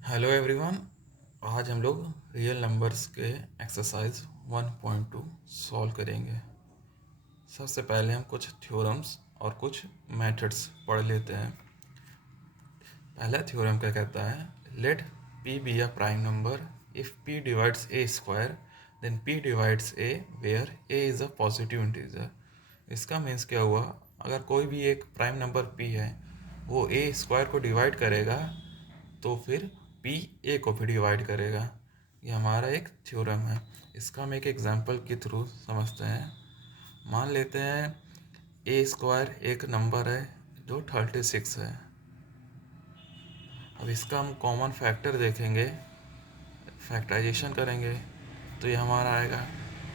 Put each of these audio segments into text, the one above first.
Hello everyone. आज हम लोग रियल नंबर्स के एक्सरसाइज 1.2 सॉल्व करेंगे। सबसे पहले हम कुछ थ्योरम्स और कुछ मेथड्स पढ़ लेते हैं। पहला थ्योरम क्या कहता है, let p be a prime number if p divides a square then p divides a where a is a positive integer. इसका मीन्स क्या हुआ, अगर कोई भी एक प्राइम नंबर p है वो a स्क्वायर को डिवाइड करेगा तो फिर p a को भी डिवाइड करेगा। ये हमारा एक थ्योरम है। इसका हम एक एग्जांपल के थ्रू समझते हैं। मान लेते हैं a स्क्वायर एक नंबर है जो 36 है। अब इसका हम कॉमन फैक्टर देखेंगे, फैक्टराइजेशन करेंगे तो ये हमारा आएगा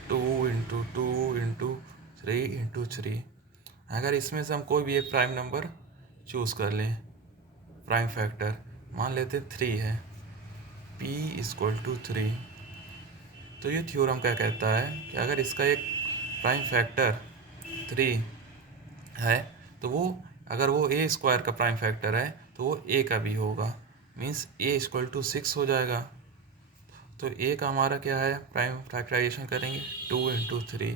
2 × 2 × 3 × 3। अगर इसमें से हम कोई भी एक प्राइम नंबर चूज़ कर लें, प्राइम फैक्टर मान लेते हैं 3 है, p = 3। तो ये थ्योरम क्या कहता है कि अगर इसका एक प्राइम फैक्टर 3 है तो वो, अगर वो ए स्क्वायर का प्राइम फैक्टर है तो वो ए का भी होगा। मीन्स a = 6 हो जाएगा। तो ए का हमारा क्या है, प्राइम फैक्टराइजेशन करेंगे 2 × 3।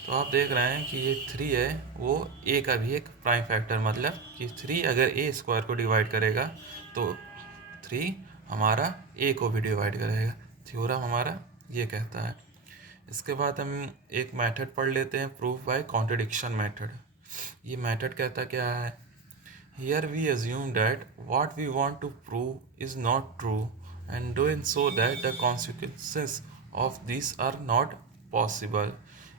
तो आप देख रहे हैं कि ये 3 है वो ए का भी एक प्राइम फैक्टर, मतलब कि 3 अगर ए स्क्वायर को डिवाइड करेगा तो 3 हमारा ए को भी डिवाइड करेगा। थ्योरम हमारा ये कहता है। इसके बाद हम एक मेथड पढ़ लेते हैं, प्रूफ बाय कॉन्ट्रडिक्शन मेथड। ये मेथड कहता क्या है, here we assume that what we want to prove is not true and doing so that the consequences of this are not possible.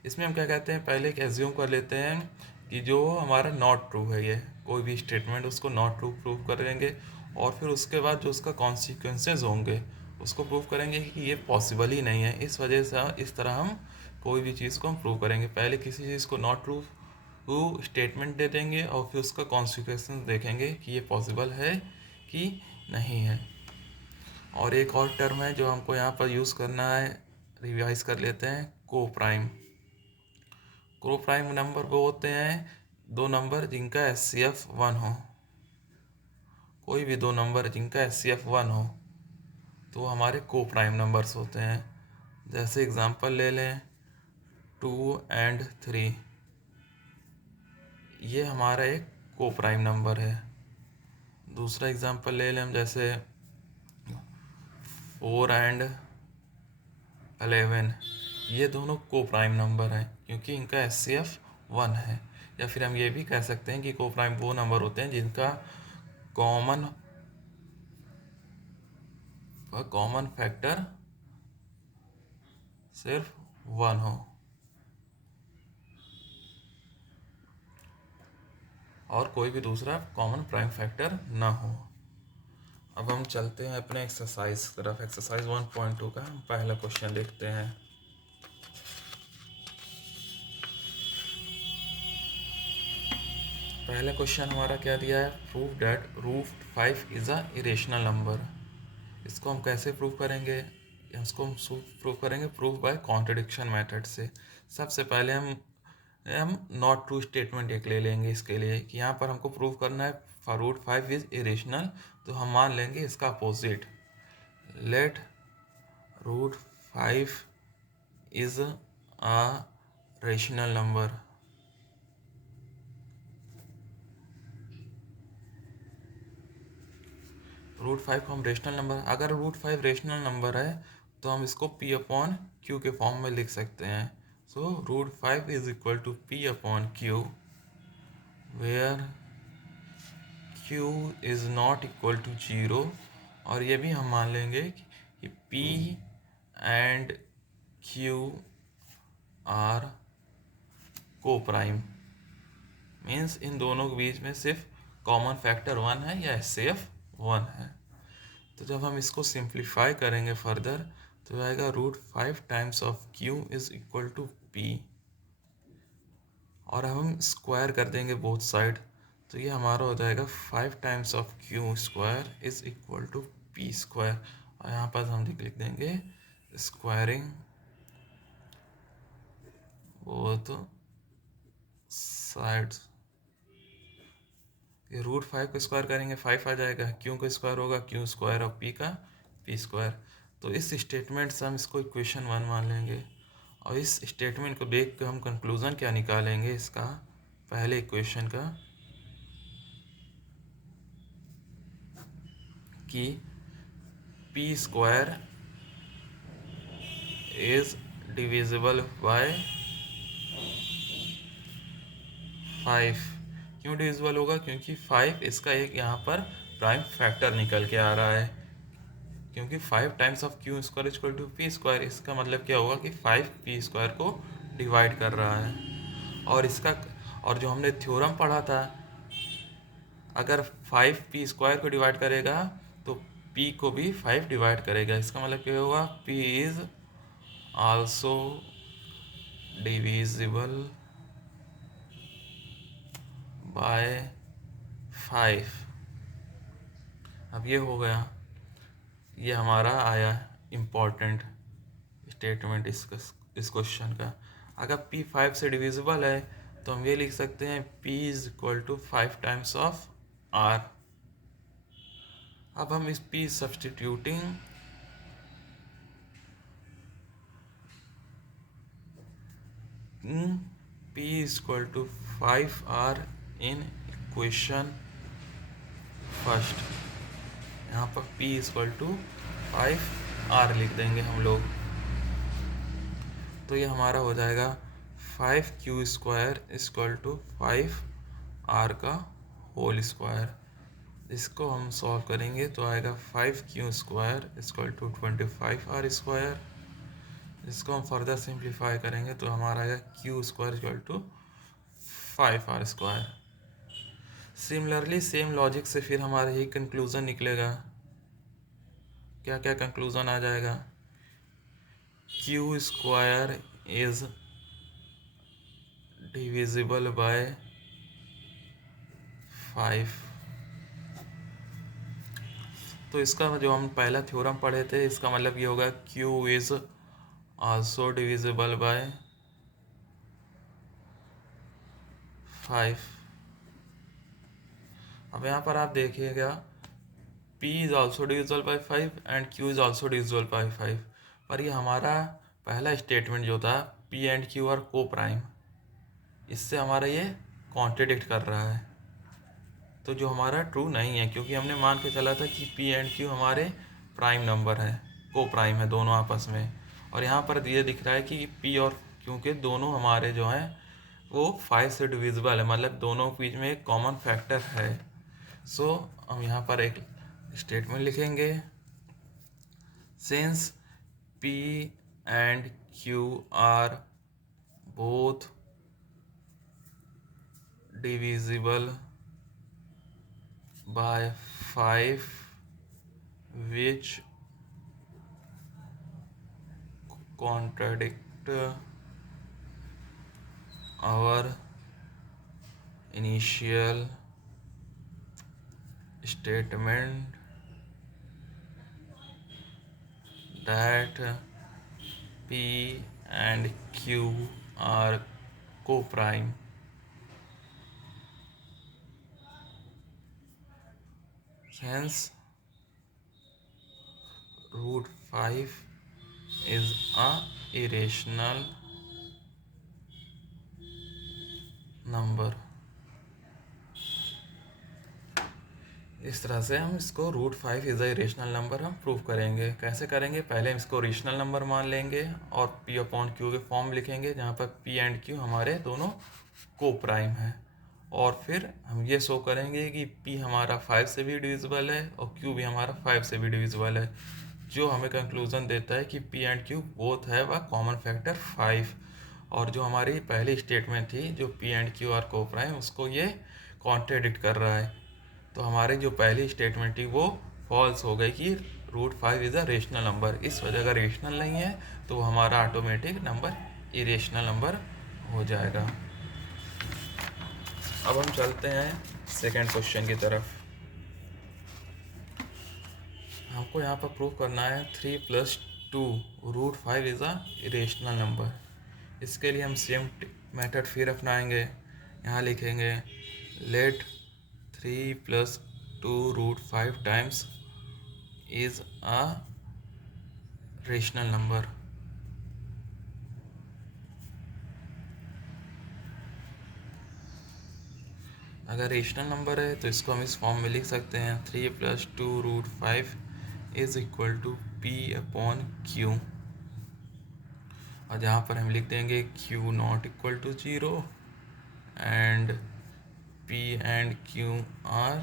इसमें हम क्या कहते हैं, पहले एक एज्यूम कर लेते हैं कि जो हमारा नॉट ट्रू है, ये कोई भी स्टेटमेंट उसको नॉट ट्रू प्रूव करेंगे और फिर उसके बाद जो उसका कॉन्सिक्वेंसेज होंगे उसको प्रूव करेंगे कि ये पॉसिबल ही नहीं है। इस वजह से इस तरह हम कोई भी चीज़ को हम प्रूव करेंगे। पहले किसी चीज़ को नॉट ट्रू वो स्टेटमेंट दे देंगे और फिर उसका कॉन्सिक्वेंसेस देखेंगे कि ये पॉसिबल है कि नहीं है। और एक और टर्म है जो हमको यहाँ पर यूज़ करना है, रिवाइज कर लेते हैं, को प्राइम। को प्राइम नंबर वो होते हैं दो नंबर जिनका HCF 1 हो। कोई भी दो नंबर जिनका HCF 1 हो तो वो हमारे को प्राइम नंबर्स होते हैं। जैसे एग्जांपल ले लें 2 और 3, ये हमारा एक को प्राइम नंबर है। दूसरा एग्जांपल ले लें हम, जैसे 4 और 11, ये दोनों को प्राइम नंबर हैं क्योंकि इनका HCF 1 है। या फिर हम ये भी कह सकते हैं कि को प्राइम वो नंबर होते हैं जिनका कॉमन कॉमन फैक्टर सिर्फ 1 हो और कोई भी दूसरा कॉमन प्राइम फैक्टर ना हो। अब हम चलते हैं अपने एक्सरसाइज तरफ। एक्सरसाइज 1.2 का हम पहला क्वेश्चन देखते हैं। पहला क्वेश्चन हमारा क्या दिया है, prove that √5 is a irrational number. इसको हम कैसे प्रूव करेंगे, इसको हम प्रूव करेंगे प्रूफ बाय कॉन्ट्रडिक्शन मेथड से। सबसे पहले हम नॉट ट्रू स्टेटमेंट एक ले लेंगे इसके लिए कि यहाँ पर हमको प्रूव करना है √5 इज इरेशनल। तो हम मान लेंगे इसका opposite, let √5 is a rational number. √5 को हम रेशनल नंबर, अगर √5 रेशनल नंबर है तो हम इसको p/q के फॉर्म में लिख सकते हैं। So √5 = p/q where q is not equal to 0। और ये भी हम मान लेंगे कि p and q are coprime, means इन दोनों के बीच में सिर्फ कॉमन फैक्टर 1 है या HCF 1 है। तो जब हम इसको सिंप्लीफाई करेंगे फर्दर तो आएगा √5 times of q is equal to p, और हम स्क्वायर कर देंगे बोथ साइड तो ये हमारा हो जाएगा 5 times of q square is equal to p square. और यहाँ पर हम लिख देंगे स्क्वायरिंग बोथ साइड्स ये रूट 5 को स्क्वायर करेंगे 5 आ जाएगा, क्यू को स्क्वायर होगा क्यू स्क्वायर और पी का पी स्क्वायर। तो इस स्टेटमेंट से हम इसको इक्वेशन 1 मान लेंगे, और इस स्टेटमेंट को देख कर हम कंक्लूज़न क्या निकालेंगे इसका, पहले इक्वेशन का, कि P square is divisible by 5। क्यों डिविजिबल होगा? क्योंकि 5 इसका एक यहाँ पर प्राइम फैक्टर निकल के आ रहा है, क्योंकि 5 times of q square equal to p square. इसका मतलब क्या होगा कि 5 पी स्क्वायर को डिवाइड कर रहा है। और इसका, और जो हमने थ्योरम पढ़ा था, अगर 5 पी स्क्वायर को डिवाइड करेगा तो पी को भी 5 डिवाइड करेगा। इसका मतलब क्या होगा, P is also divisible by 5। अब ये हो गया, ये हमारा आया इम्पोर्टेंट स्टेटमेंट इस क्वेश्चन का। अगर p 5 से डिविजिबल है तो हम ये लिख सकते हैं p is equal to 5 times of r। अब हम इस p substituting p is equal to 5r in equation first. यहाँ पर p is equal to 5r लिख देंगे हम लोग। तो ये हमारा हो जाएगा 5q square equal to 5r का होल स्क्वायर। इसको हम सॉल्व करेंगे तो आएगा 5q square equal to 25r square. इसको हम फर्दर सिंप्लीफाई करेंगे तो हमारा आएगा q square equal to 5r square. Similarly same logic से फिर हमारा ही कंक्लूज़न निकलेगा। क्या क्या कंक्लूज़न आ जाएगा, q square is divisible by 5। तो इसका जो हम पहला थ्योरम पढ़े थे, इसका मतलब ये होगा q is also divisible by 5। अब यहाँ पर आप देखिएगा p is also divisible by 5 and q is also divisible by 5, पर ये हमारा पहला स्टेटमेंट जो था p एंड q आर को प्राइम, इससे हमारा ये कॉन्ट्रडिक्ट कर रहा है, तो जो हमारा ट्रू नहीं है, क्योंकि हमने मान के चला था कि p एंड q हमारे प्राइम नंबर है, को प्राइम है दोनों आपस में। और यहाँ पर ये दिख रहा है कि p और q के दोनों हमारे जो हैं वो 5 से डिविजिबल है, मतलब दोनों के बीच में एक कॉमन फैक्टर है। सो हम यहाँ पर एक स्टेटमेंट लिखेंगे, since p and q are both divisible by 5 which contradict our initial statement that P and Q are co-prime. Hence, root 5 is a irrational number. इस तरह से हम इसको root 5 is a rational number हम prove करेंगे। कैसे करेंगे, पहले हम इसको रेशनल नंबर मान लेंगे और p अपॉन q के फॉर्म लिखेंगे, जहाँ पर p एंड q हमारे दोनों को प्राइम है। और फिर हम ये शो करेंगे कि p हमारा 5 से भी डिविजिबल है और q भी हमारा 5 से भी डिविजिबल है, जो हमें कंक्लूज़न देता है कि p and q both have a common factor 5। और जो हमारी पहली स्टेटमेंट थी जो p एंड q आर को प्राइम, उसको ये कॉन्ट्रडिक्ट कर रहा है। तो हमारी जो पहली स्टेटमेंट थी वो फॉल्स हो गई कि root 5 is a rational number. इस वजह अगर रेशनल नहीं है तो वो हमारा ऑटोमेटिक नंबर इरेशनल नंबर हो जाएगा। अब हम चलते हैं सेकंड क्वेश्चन की तरफ। हमको यहाँ पर प्रूव करना है 3 + 2 root 5 is a irrational number. इसके लिए हम सेम मेथड फिर अपनाएंगे। यहाँ लिखेंगे let 3 plus 2 root 5 times is a rational number. अगर रेशनल नंबर है तो इसको हम इस फॉर्म में लिख सकते हैं 3 plus 2 root 5 is equal to P upon Q, और जहाँ पर हम लिख देंगे Q not equal to 0 and P and Q are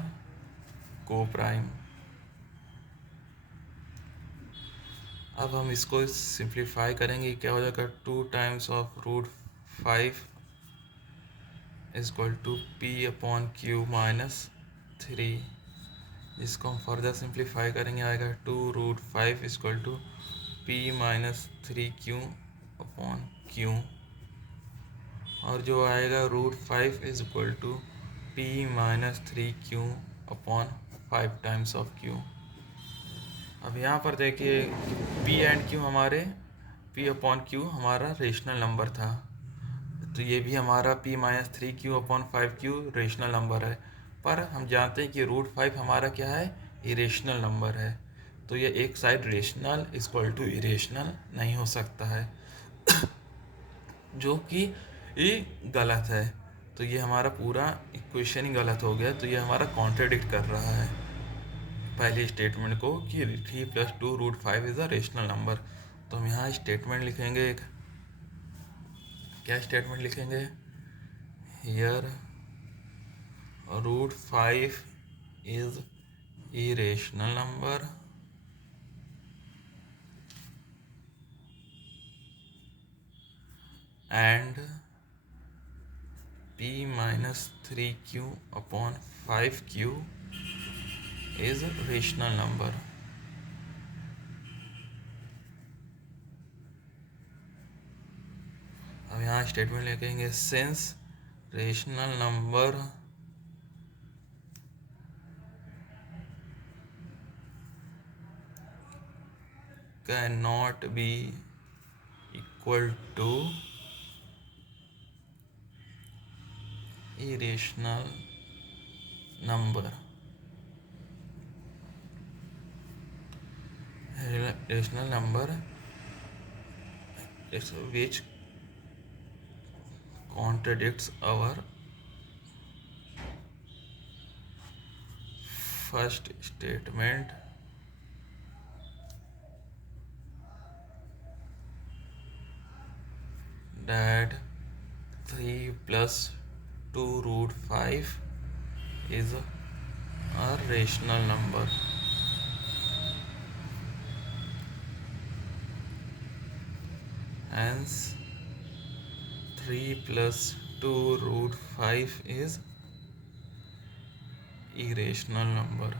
coprime. अब हम इसको सिंप्लीफाई करेंगे, क्या हो जाएगा 2 times of root 5 is equal to P upon Q minus 3, जिसको हम फर्दर सिंप्लीफाई करेंगे आएगा 2 root 5 is equal to P minus 3Q upon Q, और जो आएगा root 5 is equal to P minus 3Q upon 5 times of Q। अब यहाँ पर देखिए P एंड Q हमारे P अपॉन Q हमारा रेशनल नंबर था, तो ये भी हमारा P minus 3Q upon 5Q rational number है, पर हम जानते हैं कि रूट 5 हमारा क्या है, इरेशनल नंबर है, तो ये एक side rational equal to irrational नहीं हो सकता है जो कि ये गलत है। तो ये हमारा पूरा इक्वेशन ही गलत हो गया, तो ये हमारा कॉन्ट्रडिक्ट कर रहा है पहले स्टेटमेंट को कि 3 plus 2 root 5 is a rational number. तो हम यहाँ स्टेटमेंट लिखेंगे, क्या स्टेटमेंट लिखेंगे, here root 5 is irrational number and P minus 3Q upon 5Q is rational number। अब यहाँ स्टेटमेंट लिखेंगे since rational number can not be equal to irrational number, rational number which contradicts our first statement that 3 plus 2 root 5 is a rational number। Hence 3 plus 2 root 5 is irrational number।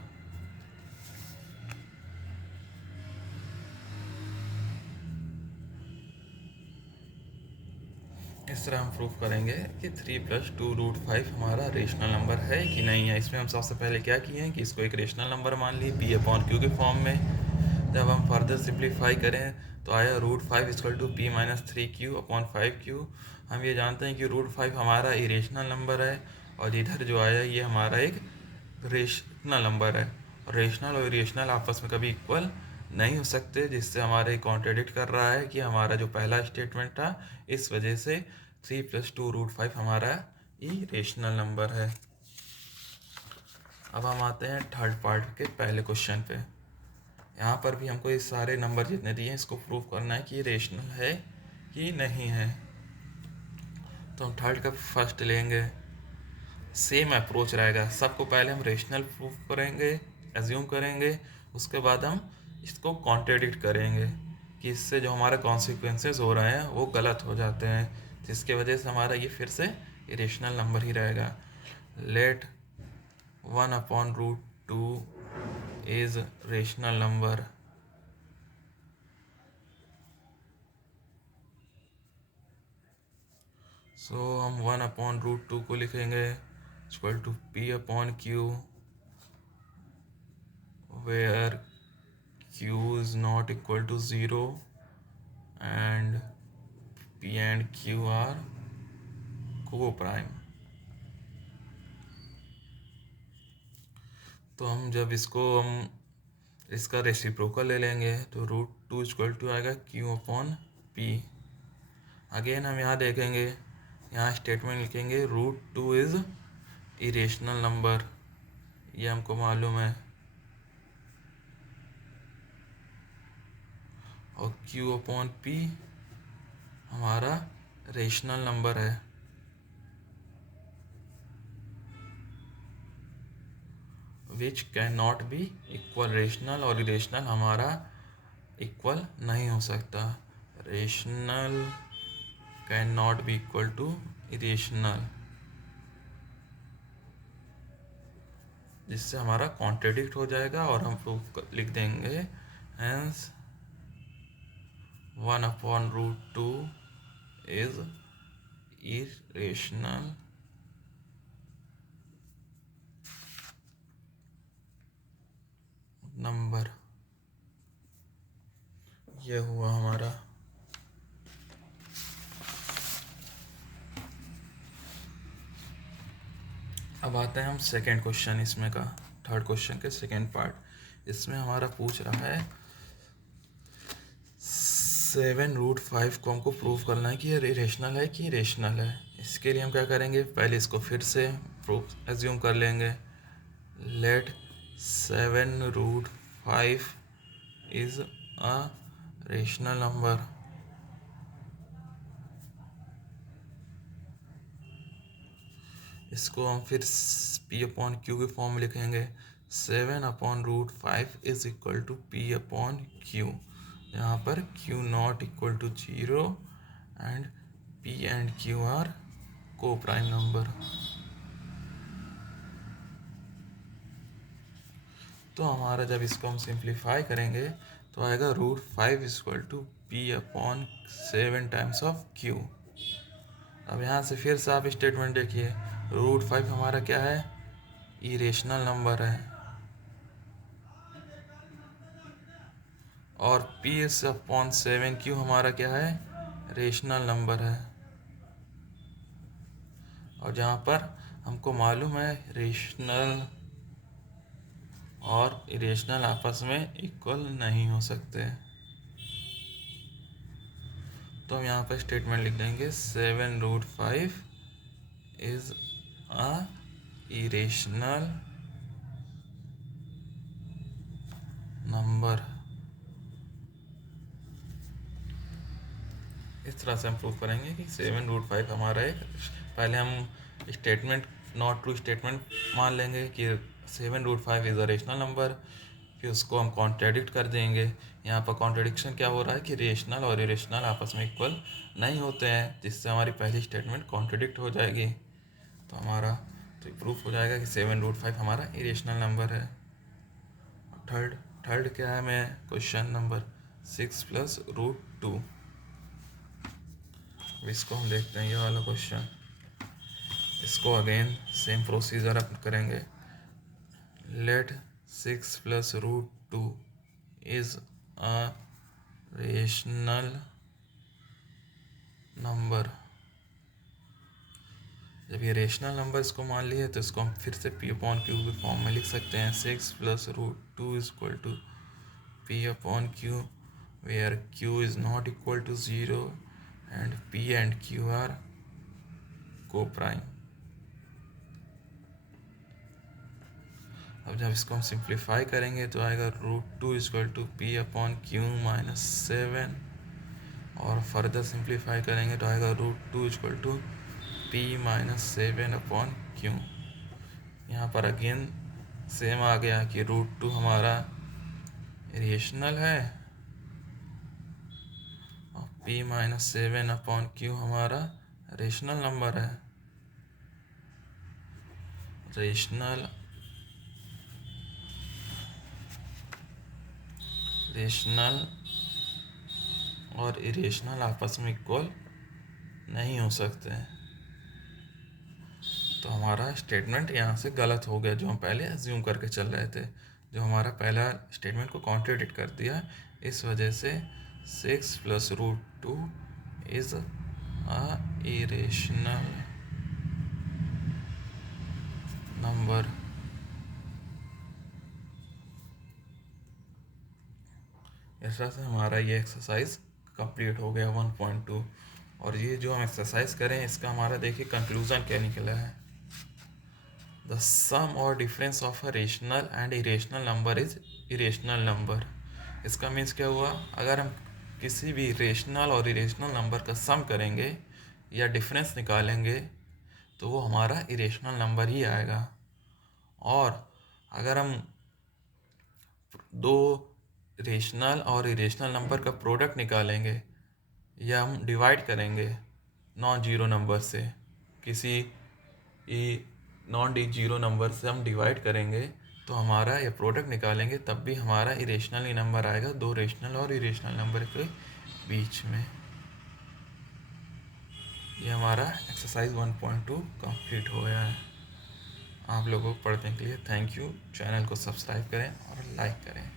इस तरह हम proof करेंगे कि 3 plus 2 root 5 हमारा rational number है कि नहीं है। इसमें हम सबसे पहले क्या किए हैं कि इसको एक रेशनल नंबर मान ली P अपॉन Q के फॉर्म में। जब हम फर्दर सिंप्लीफाई करें तो आया root 5 equal to P minus 3Q upon 5Q। हम ये जानते हैं कि रूट 5 हमारा इरेशनल नंबर है, और इधर जो आया ये हमारा एक रेशनल नंबर है, और रेशनल और इरेशनल आपस में कभी इक्वल नहीं हो सकते, जिससे हमारे कॉन्ट्रडिक्ट कर रहा है कि हमारा जो पहला स्टेटमेंट था, इस वजह से 3 plus 2 root 5 हमारा इरेशनल नंबर है। अब हम आते हैं थर्ड पार्ट के पहले क्वेश्चन पे। यहाँ पर भी हमको ये सारे नंबर जितने दिए हैं इसको प्रूव करना है कि ये रेशनल है कि नहीं है। तो हम थर्ड का फर्स्ट लेंगे, सेम अप्रोच रहेगा, सबको पहले हम रेशनल प्रूव करेंगे, एज्यूम करेंगे, उसके बाद हम इसको कॉन्ट्रडिक्ट करेंगे कि इससे जो हमारे कॉन्सिक्वेंसेस हो रहे हैं वो गलत हो जाते हैं, जिसके वजह से हमारा ये फिर से इरेशनल नंबर ही रहेगा। Let 1 upon root 2 is rational number, so हम 1 अपॉन रूट 2 को लिखेंगे equal to P upon Q where Q is not equal to 0 and P and Q are co-prime। तो हम जब हम इसका रेसिप्रोकल ले लेंगे तो √2 इक्वल टू आएगा Q/P। अगेन हम यहाँ देखेंगे, यहाँ स्टेटमेंट लिखेंगे √2 इज़ इरेशनल नंबर, ये हमको मालूम है, और Q/P हमारा रेशनल नंबर है। Which can not be equal, rational और इरेशनल हमारा इक्वल नहीं हो सकता। Rational can not be equal to irrational, जिससे हमारा कॉन्ट्रेडिक्ट हो जाएगा और हम प्रूफ लिख देंगे हेंस 1/√2 इज इरेशनल नंबर। ये हुआ हमारा। अब आते हैं हम सेकेंड क्वेश्चन इसमें का, थर्ड क्वेश्चन के सेकेंड पार्ट। इसमें हमारा पूछ रहा है 7√5 को हमको प्रूव करना है कि ये रेशनल है कि रेशनल है। इसके लिए हम क्या करेंगे, पहले इसको फिर से प्रूफ एज्यूम कर लेंगे। Let 7√5 is a rational number. इसको हम फिर P/Q के फॉर्म में लिखेंगे। 7/√5 इज इक्वल टू P/Q, यहाँ पर Q not equal to 0 and P and Q are coprime number. तो हमारा जब इसको हम सिंप्लीफाई करेंगे तो आएगा √5 equal to P/7 times of Q। अब यहाँ से फिर से आप स्टेटमेंट देखिए, √5 हमारा क्या है, इरेशनल नंबर है, और P/7 Q हमारा क्या है, रेशनल नंबर है। और जहाँ पर हमको मालूम है रेशनल और इरेशनल आपस में इक्वल नहीं हो सकते, तो हम यहाँ पर स्टेटमेंट लिख देंगे 7√5 इज अ इरेशनल नंबर। इस तरह से हम प्रूव करेंगे कि 7√5 हमारा एक, पहले हम स्टेटमेंट नॉट ट्रू स्टेटमेंट मान लेंगे कि 7√5 इज़ अ रेशनल नंबर, फिर उसको हम कॉन्ट्रेडिक्ट कर देंगे। यहाँ पर कॉन्ट्रेडिक्शन क्या हो रहा है कि रेशनल और इरेशनल आपस में इक्वल नहीं होते हैं, जिससे हमारी पहली स्टेटमेंट कॉन्ट्रेडिक्ट हो जाएगी। तो हमारा तो प्रूफ हो जाएगा कि 7√5 हमारा इरेशनल नंबर है। थर्ड थर्ड क्या है, मैं क्वेश्चन नंबर 6 + √2, इसको हम देखते हैं, ये वाला क्वेश्चन। इसको अगेन सेम प्रोसीजर अपन करेंगे। Let 6 + √2 is a rational number. जब ये रेशनल नंबर इसको मान लिए तो इसको हम फिर से P/Q के फॉर्म में लिख सकते हैं। 6 + √2 is equal to P/Q, where Q is not equal to 0 and P and Q are coprime. अब जब इसको हम सिंप्लीफाई करेंगे तो आएगा √2 इक्वल टू P/Q -7, और फर्दर सिंप्लीफाई करेंगे तो आएगा √2 इक्वल टू P -7/Q। यहाँ पर अगेन सेम आ गया कि √2 हमारा रेशनल है और P -7/Q हमारा रेशनल नंबर है। रेशनल और इरेशनल आपस में इक्वल नहीं हो सकते हैं, तो हमारा स्टेटमेंट यहाँ से गलत हो गया, जो हम पहले अज्यूम करके चल रहे थे, जो हमारा पहला स्टेटमेंट को कॉन्ट्रडिक्ट कर दिया। इस वजह से 6 + √2 इज अ इरेशनल नंबर। इस तरह से हमारा ये एक्सरसाइज कंप्लीट हो गया 1.2। और ये जो हम एक्सरसाइज करें इसका हमारा देखिए कंक्लूजन क्या निकला है। द सम और difference of a rational and irrational number is irrational number. इसका मीन्स क्या हुआ, अगर हम किसी भी रेशनल और इरेशनल नंबर का सम करेंगे या डिफरेंस निकालेंगे तो वो हमारा इरेशनल नंबर ही आएगा। और अगर हम दो रेशनल और इरेशनल नंबर का प्रोडक्ट निकालेंगे या हम डिवाइड करेंगे नॉन जीरो नंबर से, किसी नॉन जीरो नंबर से हम डिवाइड करेंगे तो हमारा ये प्रोडक्ट निकालेंगे तब भी हमारा इरेशनल ही नंबर आएगा, दो रेशनल और इरेशनल नंबर के बीच में। ये हमारा एक्सरसाइज 1.2 कंप्लीट हो गया है। आप लोगों को पढ़ने के लिए थैंक यू। चैनल को सब्सक्राइब करें और लाइक करें।